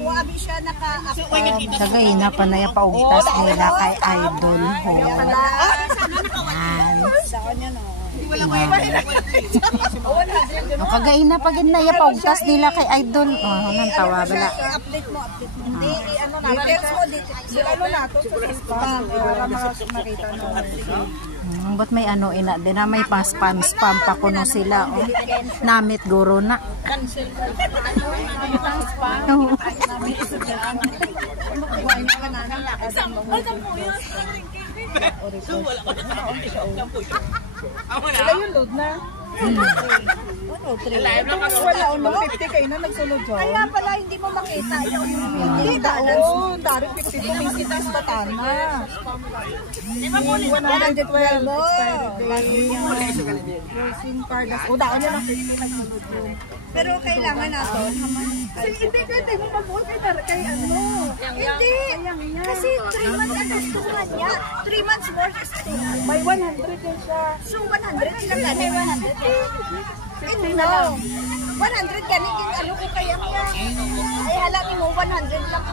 wabi siya naka-upload. Tagay na pa na yung paugtas nila kay Idol ho. Kagain na pagin na yung paugtas nila kay Idol. Nang tawa bala. Update mo. Hindi, ano na. Details mo, ano na to sa spam. Para makita mo. Ba't may ano ina din na may spam pa kuno sila. Namit guro na. Cancel. Wala yung load na. 103. Wala, 150 kayo na nagsunod dyan. Kaya pala hindi mo makita. Hindi balance. Dari 52 may kita sa Batana. 112 SIM card. O, daon niya lang. Pero kailangan natin. Hindi mo mag-uwi kay ano. Hindi. Kasi 3 months na gustuhan niya. 3 months more. May 100 din siya. So 100 sila gani. 100. Hindi na. 100 gani. Ano ko kaya niya. Ay halapin mo 100 lang.